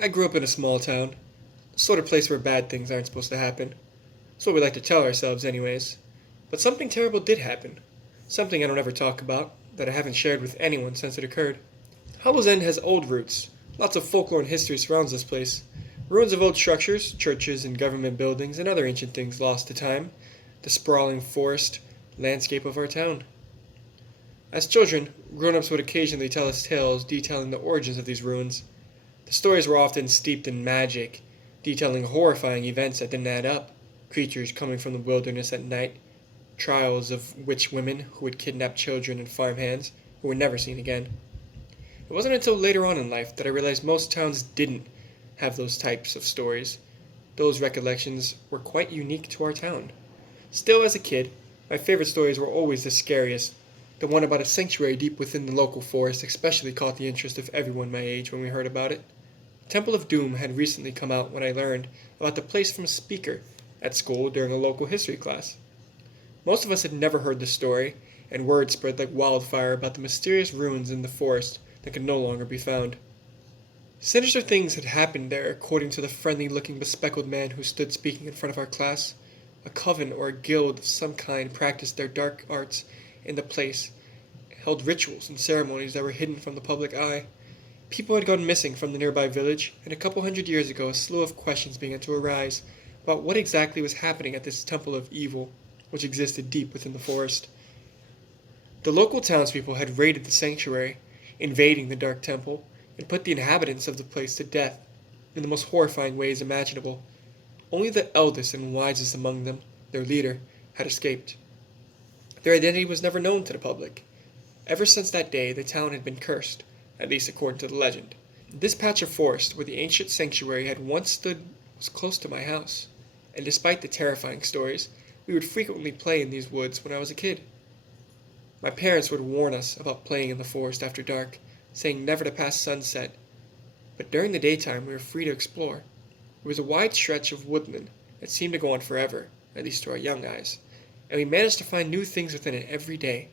I grew up in a small town, sort of place where bad things aren't supposed to happen. That's what we like to tell ourselves, anyways. But something terrible did happen. Something I don't ever talk about, that I haven't shared with anyone since it occurred. Hollow's End has old roots. Lots of folklore and history surrounds this place. Ruins of old structures, churches, and government buildings, and other ancient things lost to time. The sprawling forest landscape of our town. As children, grown ups would occasionally tell us tales detailing the origins of these ruins. The stories were often steeped in magic, detailing horrifying events that didn't add up, creatures coming from the wilderness at night, trials of witch women who would kidnap children and farmhands who were never seen again. It wasn't until later on in life that I realized most towns didn't have those types of stories. Those recollections were quite unique to our town. Still, as a kid, my favorite stories were always the scariest. The one about a sanctuary deep within the local forest especially caught the interest of everyone my age when we heard about it. Temple of Doom had recently come out when I learned about the place from a speaker at school during a local history class. Most of us had never heard the story, and word spread like wildfire about the mysterious ruins in the forest that could no longer be found. Sinister things had happened there, according to the friendly looking bespectacled man who stood speaking in front of our class. A coven or a guild of some kind practiced their dark arts in the place, held rituals and ceremonies that were hidden from the public eye. People had gone missing from the nearby village, and a couple hundred years ago a slew of questions began to arise about what exactly was happening at this temple of evil, which existed deep within the forest. The local townspeople had raided the sanctuary, invading the dark temple, and put the inhabitants of the place to death in the most horrifying ways imaginable. Only the eldest and wisest among them, their leader, had escaped. Their identity was never known to the public. Ever since that day, the town had been cursed, at least according to the legend. This patch of forest where the ancient sanctuary had once stood was close to my house, and despite the terrifying stories, we would frequently play in these woods when I was a kid. My parents would warn us about playing in the forest after dark, saying never to pass sunset, but during the daytime we were free to explore. It was a wide stretch of woodland that seemed to go on forever, at least to our young eyes, and we managed to find new things within it every day.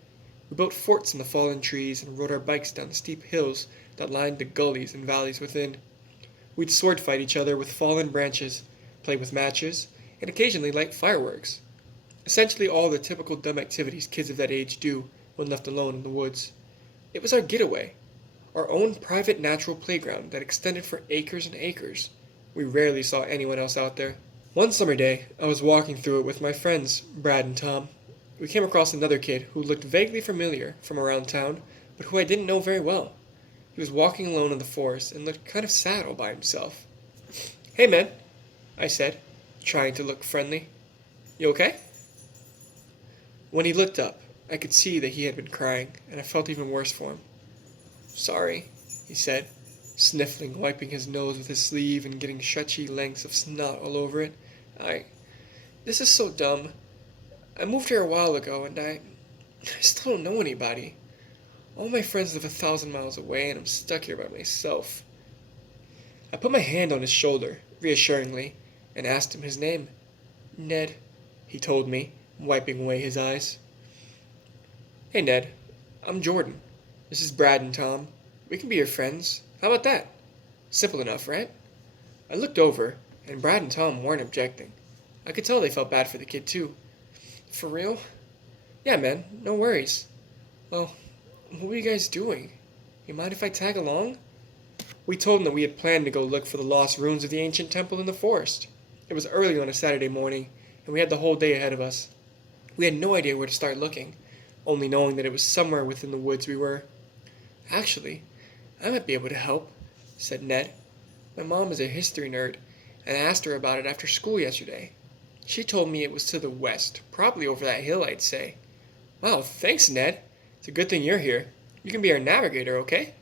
We built forts in the fallen trees and rode our bikes down the steep hills that lined the gullies and valleys within. We'd sword fight each other with fallen branches, play with matches, and occasionally light fireworks. Essentially all the typical dumb activities kids of that age do when left alone in the woods. It was our getaway, our own private natural playground that extended for acres and acres. We rarely saw anyone else out there. One summer day, I was walking through it with my friends, Brad and Tom. We came across another kid who looked vaguely familiar from around town, but who I didn't know very well. He was walking alone in the forest and looked kind of sad all by himself. "Hey man," I said, trying to look friendly. "You okay?" When he looked up, I could see that he had been crying, and I felt even worse for him. "Sorry," he said, sniffling, wiping his nose with his sleeve and getting stretchy lengths of snot all over it. This is so dumb. I moved here a while ago, and I still don't know anybody. All my friends live 1,000 miles away, and I'm stuck here by myself." I put my hand on his shoulder, reassuringly, and asked him his name. "Ned," he told me, wiping away his eyes. "Hey Ned, I'm Jordan. This is Brad and Tom. We can be your friends. How about that? Simple enough, right?" I looked over, and Brad and Tom weren't objecting. I could tell they felt bad for the kid, too. "For real?" "Yeah, man, no worries." "Well, what were you guys doing? You mind if I tag along?" We told him that we had planned to go look for the lost ruins of the ancient temple in the forest. It was early on a Saturday morning, and we had the whole day ahead of us. We had no idea where to start looking, only knowing that it was somewhere within the woods we were. "Actually, I might be able to help," said Ned. "My mom is a history nerd, and I asked her about it after school yesterday. She told me it was to the west, probably over that hill, I'd say." "Wow, thanks, Ned. It's a good thing you're here. You can be our navigator, okay?"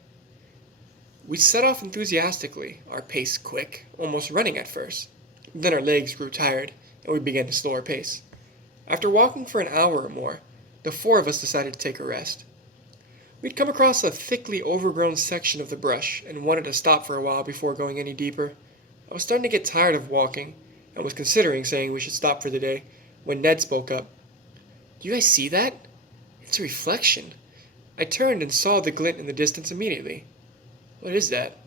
We set off enthusiastically, our pace quick, almost running at first. Then our legs grew tired, and we began to slow our pace. After walking for an hour or more, the four of us decided to take a rest. We'd come across a thickly overgrown section of the brush and wanted to stop for a while before going any deeper. I was starting to get tired of walking and was considering saying we should stop for the day when Ned spoke up. "Do you guys see that? It's a reflection." I turned and saw the glint in the distance immediately. "What is that?"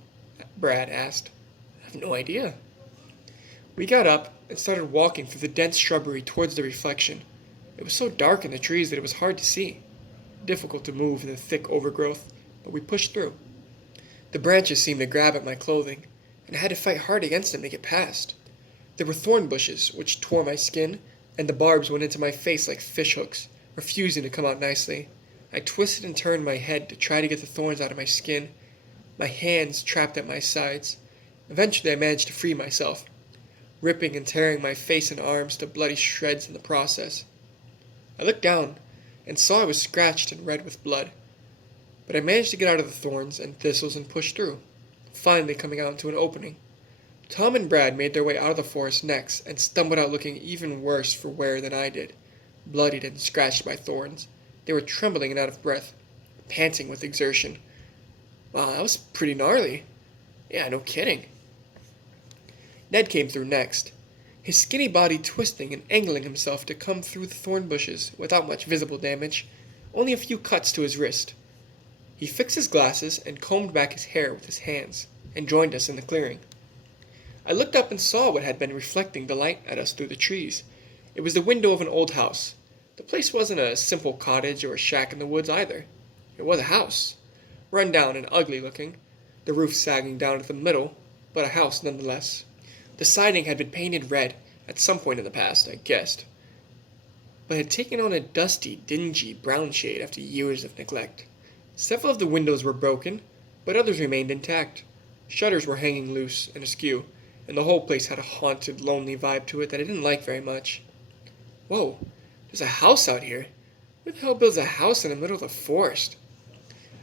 Brad asked. have no idea. We got up and started walking through the dense shrubbery towards the reflection. It was so dark in the trees that it was hard to see. Difficult to move in the thick overgrowth, but we pushed through. The branches seemed to grab at my clothing, and I had to fight hard against them to get past. There were thorn bushes, which tore my skin, and the barbs went into my face like fish hooks, refusing to come out nicely. I twisted and turned my head to try to get the thorns out of my skin, my hands trapped at my sides. Eventually I managed to free myself, ripping and tearing my face and arms to bloody shreds in the process. I looked down and saw I was scratched and red with blood, but I managed to get out of the thorns and thistles and push through, finally coming out into an opening. Tom and Brad made their way out of the forest next and stumbled out looking even worse for wear than I did, bloodied and scratched by thorns. They were trembling and out of breath, panting with exertion. Wow, that was pretty gnarly. Yeah, no kidding. Ned came through next, his skinny body twisting and angling himself to come through the thorn bushes without much visible damage, only a few cuts to his wrist. He fixed his glasses and combed back his hair with his hands, and joined us in the clearing. I looked up and saw what had been reflecting the light at us through the trees. It was the window of an old house. The place wasn't a simple cottage or a shack in the woods either. It was a house, run down and ugly looking, the roof sagging down at the middle, but a house nonetheless. The siding had been painted red at some point in the past, I guessed, but had taken on a dusty, dingy brown shade after years of neglect. Several of the windows were broken, but others remained intact. Shutters were hanging loose and askew, and the whole place had a haunted, lonely vibe to it that I didn't like very much. Whoa, there's a house out here. Who the hell builds a house in the middle of the forest?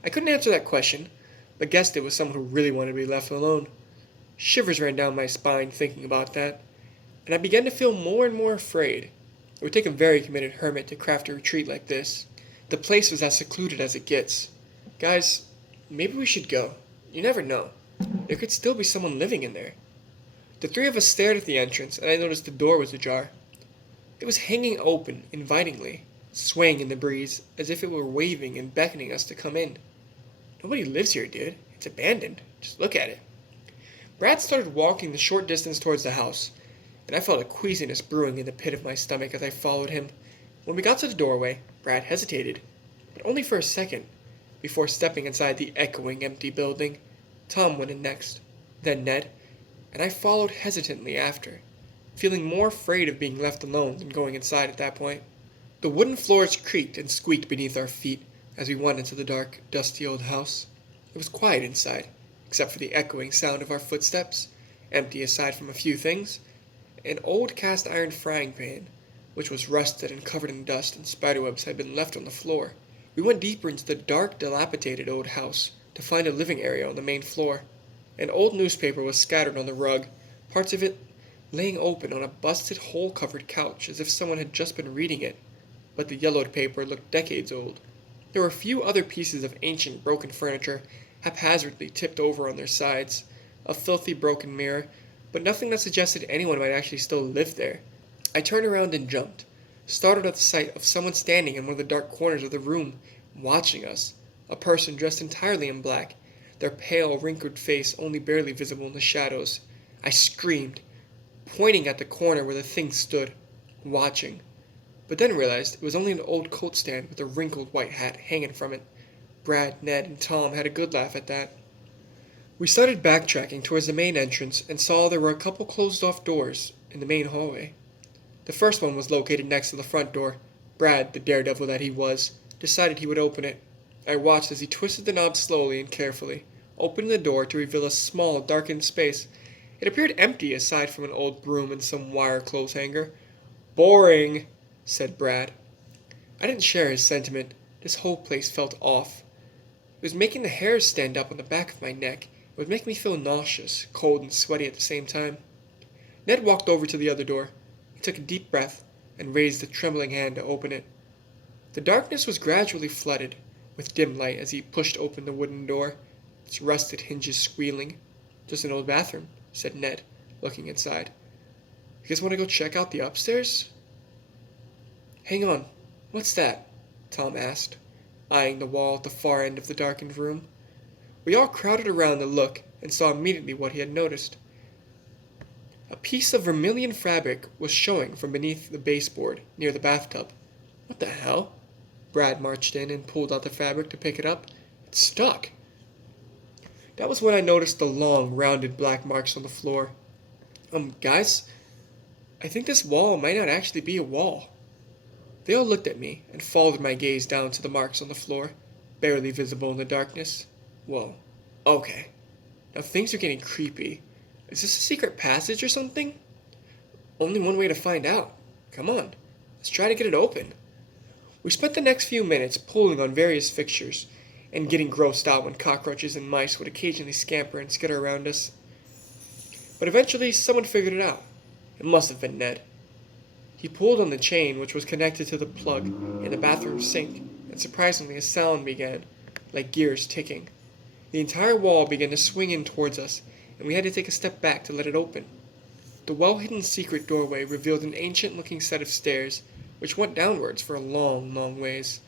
I couldn't answer that question, but guessed it was someone who really wanted to be left alone. Shivers ran down my spine thinking about that, and I began to feel more and more afraid. It would take a very committed hermit to craft a retreat like this. The place was as secluded as it gets. Guys, maybe we should go. You never know. There could still be someone living in there. The three of us stared at the entrance, and I noticed the door was ajar. It was hanging open, invitingly, swaying in the breeze, as if it were waving and beckoning us to come in. Nobody lives here, dude. It's abandoned. Just look at it. Brad started walking the short distance towards the house, and I felt a queasiness brewing in the pit of my stomach as I followed him. When we got to the doorway, Brad hesitated, but only for a second, before stepping inside the echoing empty building. Tom went in next, then Ned, and I followed hesitantly after, feeling more afraid of being left alone than going inside at that point. The wooden floors creaked and squeaked beneath our feet as we went into the dark, dusty old house. It was quiet inside, except for the echoing sound of our footsteps, empty aside from a few things, an old cast-iron frying pan, which was rusted and covered in dust and spiderwebs, had been left on the floor. We went deeper into the dark, dilapidated old house to find a living area on the main floor. An old newspaper was scattered on the rug, parts of it laying open on a busted, hole-covered couch as if someone had just been reading it, but the yellowed paper looked decades old. There were a few other pieces of ancient, broken furniture, haphazardly tipped over on their sides, a filthy, broken mirror, but nothing that suggested anyone might actually still live there. I turned around and jumped, startled at the sight of someone standing in one of the dark corners of the room, watching us, a person dressed entirely in black, their pale, wrinkled face only barely visible in the shadows. I screamed, pointing at the corner where the thing stood, watching, but then realized it was only an old coat stand with a wrinkled white hat hanging from it. Brad, Ned, and Tom had a good laugh at that. We started backtracking towards the main entrance and saw there were a couple closed-off doors in the main hallway. The first one was located next to the front door. Brad, the daredevil that he was, decided he would open it. I watched as he twisted the knob slowly and carefully, opening the door to reveal a small, darkened space. It appeared empty aside from an old broom and some wire clothes hanger. "Boring," said Brad. I didn't share his sentiment. This whole place felt off. It was making the hairs stand up on the back of my neck. It would make me feel nauseous, cold, and sweaty at the same time. Ned walked over to the other door. He took a deep breath and raised a trembling hand to open it. The darkness was gradually flooded with dim light as he pushed open the wooden door, its rusted hinges squealing. "Just an old bathroom," said Ned, looking inside. "You guys want to go check out the upstairs?" "Hang on, what's that?" Tom asked, eyeing the wall at the far end of the darkened room. We all crowded around to look and saw immediately what he had noticed. A piece of vermilion fabric was showing from beneath the baseboard near the bathtub. What the hell? Brad marched in and pulled out the fabric to pick it up. It stuck. That was when I noticed the long, rounded black marks on the floor. Guys, I think this wall might not actually be a wall. They all looked at me and followed my gaze down to the marks on the floor, barely visible in the darkness. Whoa. Okay. Now things are getting creepy. Is this a secret passage or something? Only one way to find out. Come on, let's try to get it open. We spent the next few minutes pulling on various fixtures and getting grossed out when cockroaches and mice would occasionally scamper and skitter around us. But eventually someone figured it out. It must have been Ned. He pulled on the chain which was connected to the plug in the bathroom sink, and surprisingly a sound began, like gears ticking. The entire wall began to swing in towards us, and we had to take a step back to let it open. The well-hidden secret doorway revealed an ancient-looking set of stairs, which went downwards for a long, long ways.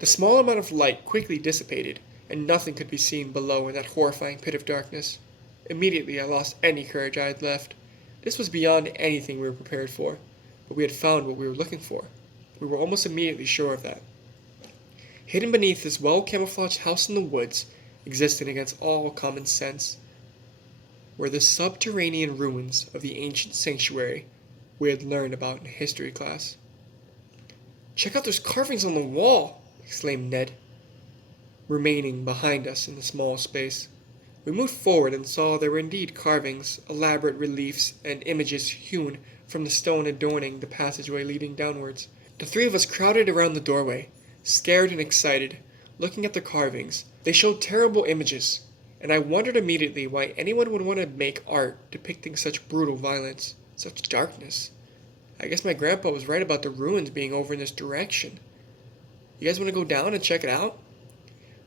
The small amount of light quickly dissipated, and nothing could be seen below in that horrifying pit of darkness. Immediately I lost any courage I had left. This was beyond anything we were prepared for, but we had found what we were looking for. We were almost immediately sure of that. Hidden beneath this well-camouflaged house in the woods, existing against all common sense, were the subterranean ruins of the ancient sanctuary we had learned about in history class. "Check out those carvings on the wall!" exclaimed Ned, remaining behind us in the small space. We moved forward and saw there were indeed carvings, elaborate reliefs, and images hewn from the stone adorning the passageway leading downwards. The three of us crowded around the doorway, scared and excited, looking at the carvings. They showed terrible images, and I wondered immediately why anyone would want to make art depicting such brutal violence, such darkness. I guess my grandpa was right about the ruins being over in this direction. You guys want to go down and check it out?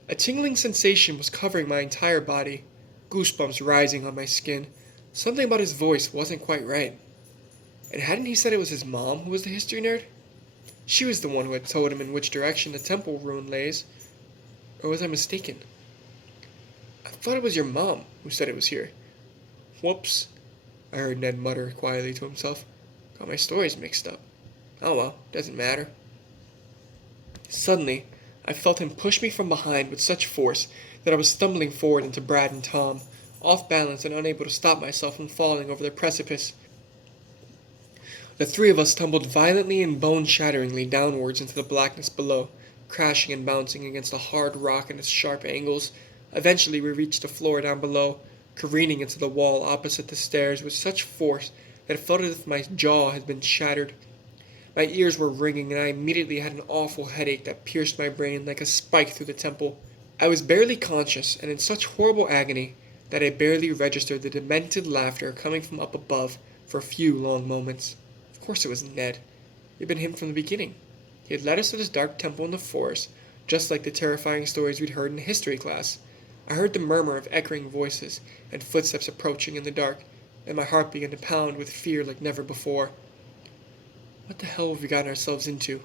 A tingling sensation was covering my entire body, goosebumps rising on my skin. Something about his voice wasn't quite right. And hadn't he said it was his mom who was the history nerd? She was the one who had told him in which direction the temple ruin lays. Or was I mistaken? I thought it was your mom who said it was here. Whoops, I heard Ned mutter quietly to himself. Got my stories mixed up. Oh well, doesn't matter. Suddenly, I felt him push me from behind with such force that I was stumbling forward into Brad and Tom, off balance and unable to stop myself from falling over the precipice. The three of us tumbled violently and bone-shatteringly downwards into the blackness below, crashing and bouncing against the hard rock and its sharp angles. Eventually we reached the floor down below, careening into the wall opposite the stairs with such force that it felt as if my jaw had been shattered. My ears were ringing, and I immediately had an awful headache that pierced my brain like a spike through the temple. I was barely conscious, and in such horrible agony that I barely registered the demented laughter coming from up above for a few long moments. Of course it was Ned. It had been him from the beginning. He had led us to this dark temple in the forest, just like the terrifying stories we'd heard in history class. I heard the murmur of echoing voices and footsteps approaching in the dark, and my heart began to pound with fear like never before. What the hell have we gotten ourselves into?